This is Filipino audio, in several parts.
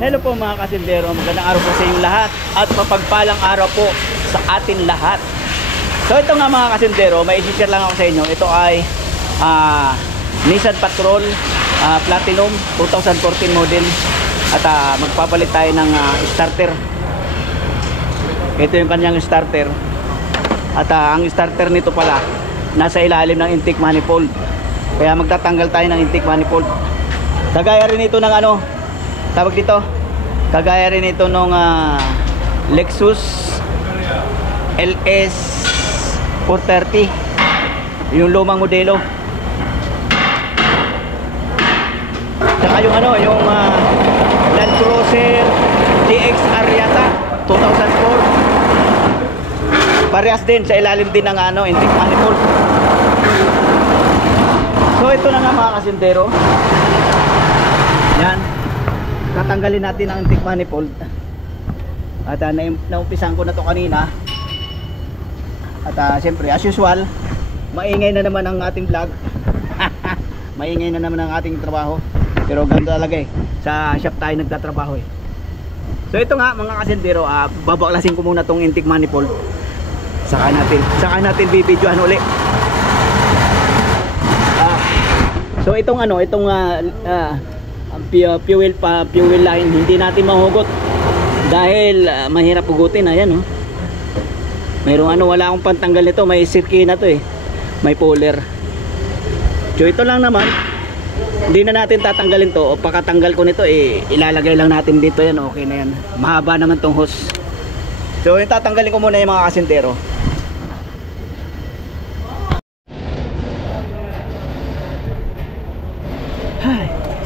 Hello po mga kasindero, magandang araw po sa inyong lahat at mapagpalang araw po sa atin lahat. So ito nga mga kasindero, may isi-share lang ako sa inyo. Ito ay Nissan Patrol Platinum 2014 model. At magpapalit tayo ng starter. Ito yung kanyang starter. At ang starter nito pala nasa ilalim ng intake manifold. Kaya magtatanggal tayo ng intake manifold. Kagaya rin ito ng ano, tawag dito, kagaya rin ito nung Lexus LS 430, yung lumang modelo. Saka yung ano, yung Land Cruiser GXR yata 2004, parehas din, sa ilalim din ng ano, intake manifold. So ito na nga mga kasindero, yan, tatanggalin natin ang intake manifold. At naumpisan ko na to kanina. At siyempre as usual, maingay na naman ang ating vlog. Maingay na naman ang ating trabaho. Pero ganito talaga eh, sa shop tayo nagtatrabaho eh. So ito nga mga kasindero, babaklasin ko muna tong intake manifold. Saka natin bibidyohan uli. So itong ano, itong fuel line hindi natin mahugot dahil mahirap hugutin. Ayan oh, mayroong ano, wala akong pantanggal nito, may sirkina to eh, may puller. So ito lang naman, hindi na natin tatanggalin to. O pagkatanggal ko nito eh, ilalagay lang natin dito. Yan, okay na yan, mahaba naman tong hose. So yung tatanggalin ko muna yung mga kasintero.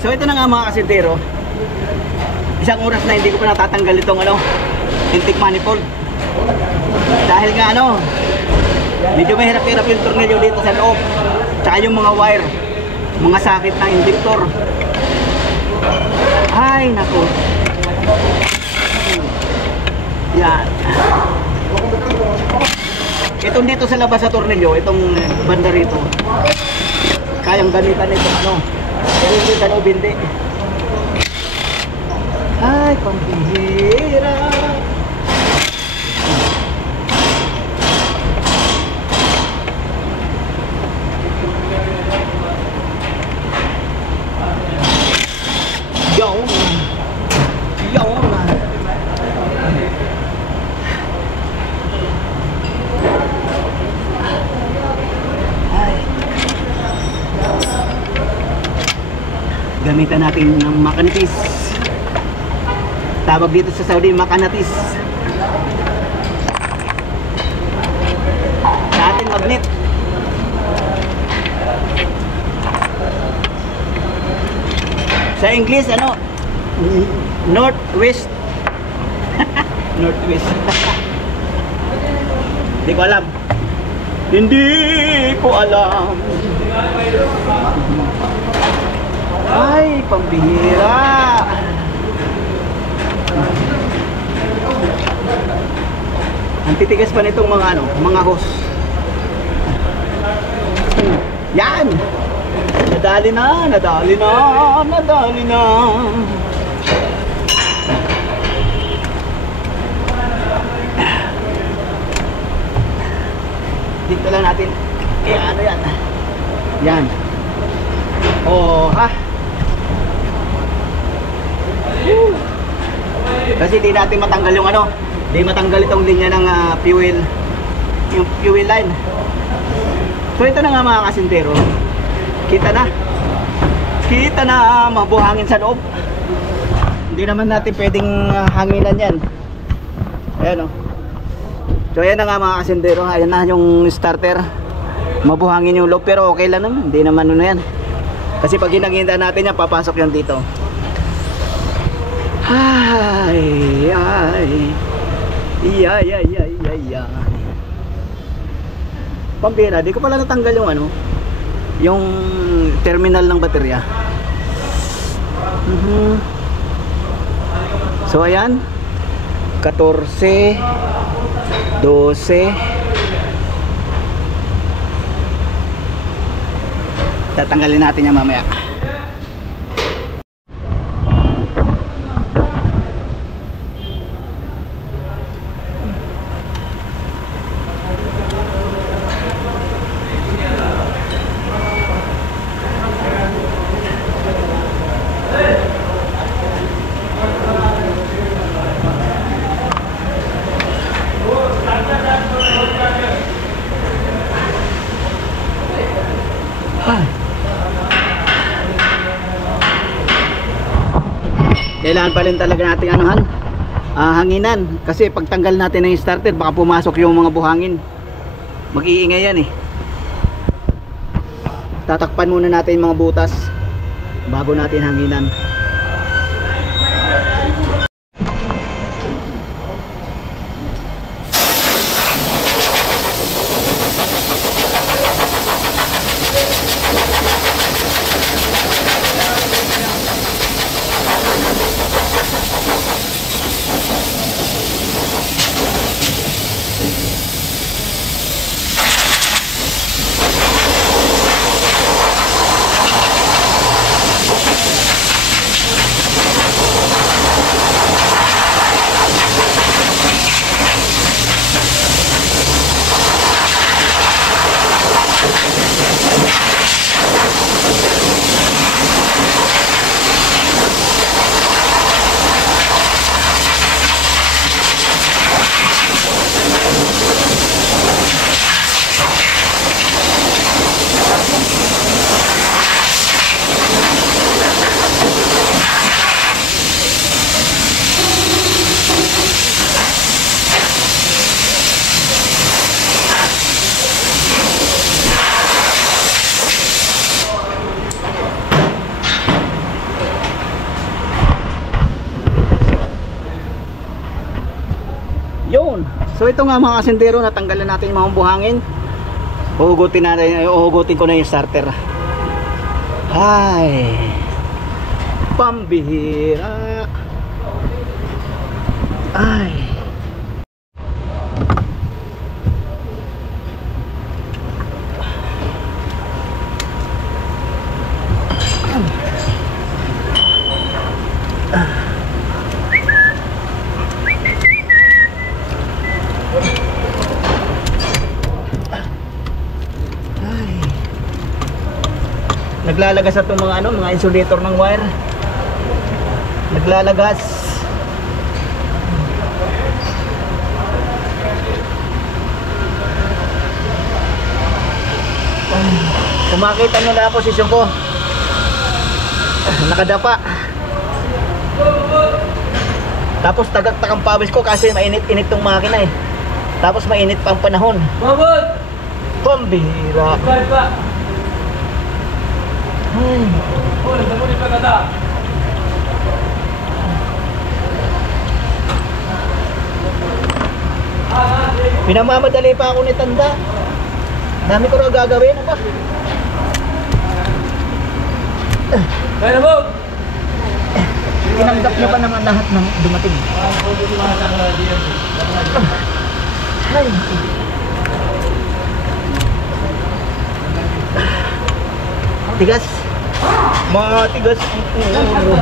So ito na nga mga kasintero, isang oras na hindi ko pa natatanggal itong ano, intake manifold. Dahil nga ano, medyo mahirap-hirap yung tornilyo dito sa loob, tsaka yung mga wire, mga sakit ng injector. Ay nako, yan. Itong dito sa labas sa tornilyo, itong banda rito, kayang gamitan nito ano, pero hindi sa loob hindi. Ay pambihira. Gamitan natin ng makanatis. Tawag dito sa Saudi, makanatis. Sa atin magnet. Sa English ano, northwest. Northwest. Hindi ko alam. Hindi ko alam. Ay, pambihira. Ang titigas pa nitong mga ano, mga hose. Yan. Nadali na, nadali na, nadali na. Dito lang natin. Ano yan? Yan. Oh, ha? Kasi di natin matanggal yung ano, di matanggal itong linya ng fuel, yung fuel line. So ito na nga mga kasintero, kita na mabuhangin sa loob. Hindi naman natin pwedeng hanginan yan. Ayan o. So ayan na nga mga kasintero, ayan na yung starter, mabuhangin yung loob, pero okay lang naman, hindi naman ano yan. Kasi pag hinangin natin yan, papasok yan dito. Ay, ay, ay, ay, ay, ay, ay. Pambira, di ko pala natanggal yung ano, yung terminal ng baterya. So ayan, 14, 12. Tatanggalin natin yan mamaya. kailangan pa rin talaga natin anuhan, hanginan, kasi pag tanggal natin ng starter baka pumasok yung mga buhangin, mag-iingay yan eh. Tatakpan muna natin yung mga butas bago natin hanginan. Yun. So ito nga mga kasindero, natanggalan natin yung mga buhangin. Uhugutin ko na yung starter. Ay, pambihira. Ay. Naglalagas na itong mga insulator ng wire. Naglalagas. Kung makita nyo na ang posisyon ko, nakadapa. Tapos tagaktak ang pawis ko kasi mainit-init tong makina eh. Tapos mainit pang panahon. Pambihira. Pinamamadali pa ako ni Tanda. Dami ko na gagawin. Apa? Kaya mo! Tinanggap niyo pa naman lahat ng dumating. Ay. Tigas. Matigas ang ulo.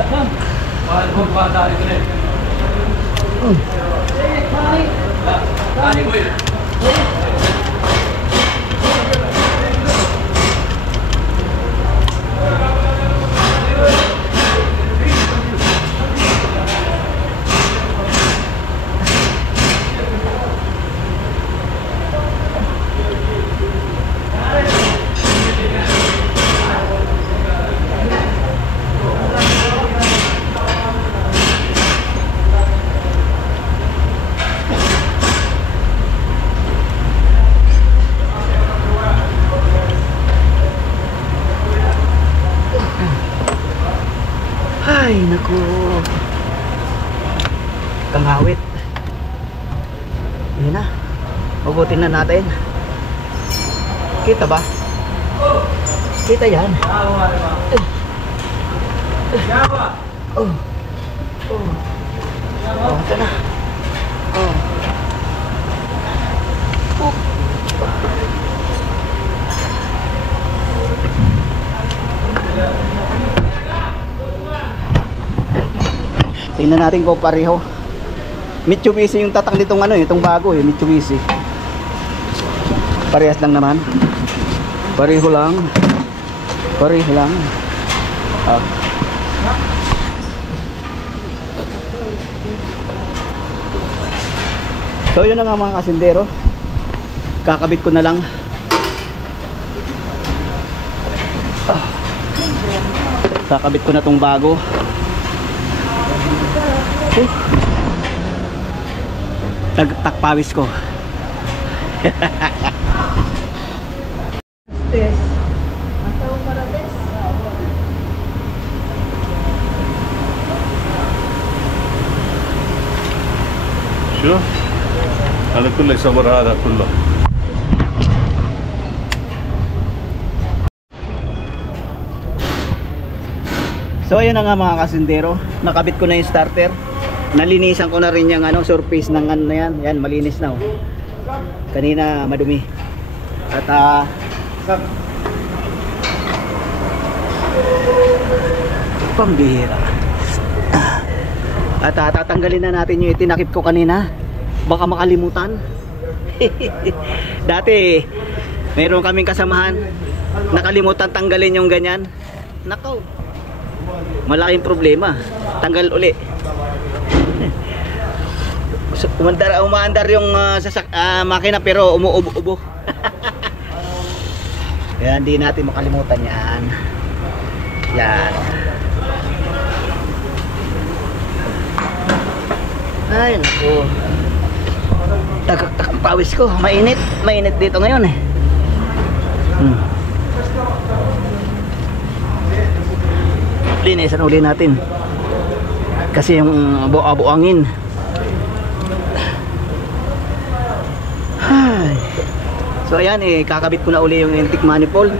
Ay, naku. Kangawit. Yan na. Ugutin na natin. Kita ba? Kita yan. Oh. Oh, ito na. Oh. Tingnan natin kung pareho. Mitsubishi yung tatak nitong itong bago Mitsubishi. Parehas lang naman. Pareho lang. Pareho lang. Ah. So yun na nga mga kasindero. Kakabit ko na lang. Kakabit ko na tong bago. Takpawis ko. شو هذا كله يصور هذا كله. So ayun na nga mga kasindero, nakabit ko na yung starter. Nalinisan ko na rin yung surface ng ano na yan. Yan, malinis na oh. Kanina madumi. At pambihira. At tatanggalin na natin yung itinakip ko kanina. Baka makalimutan. Dati meron kaming kasamahan, nakalimutan tanggalin yung ganyan. Nakaw, malaking problema. Tanggal uli. Umaandar yung makina pero umuubo-ubo. Kaya hindi natin makalimutan yan. Yan. Ay naku, tagak-tak ang pawis ko. Mainit dito ngayon eh. Linisan uli natin kasi yung buangin. So ayan kakabit ko na uli yung intake manifold.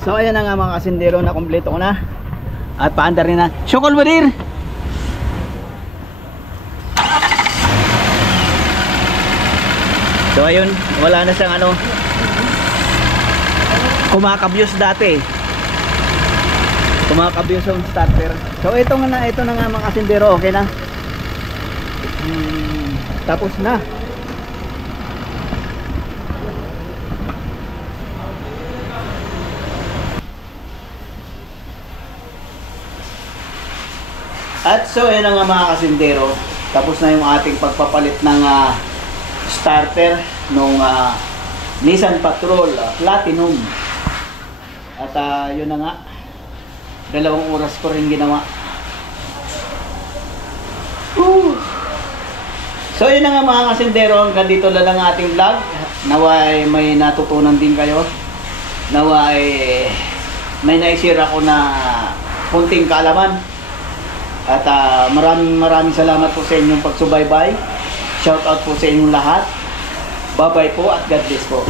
So ayan na nga mga kasindero, na kompleto ko na at paandar rin na. Syukol mo dir. So ayun, wala na siyang kumakabyos dati. Kumakabyos yung starter. So ito na nga mga kasindero, okay na. Tapos na. At so ayan na nga mga kasindero, tapos na yung ating pagpapalit ng starter nung Nissan Patrol Platinum. At yun na nga, 2 oras ko rin ginawa. So yun na nga mga kasindero, hanggang dito na lang ating vlog. Naway may natutunan din kayo, naway may naishare ako na kunting kaalaman. At maraming salamat po sa inyong pagsubaybay. Shout out po sa inyong lahat. Bye bye po at God bless po.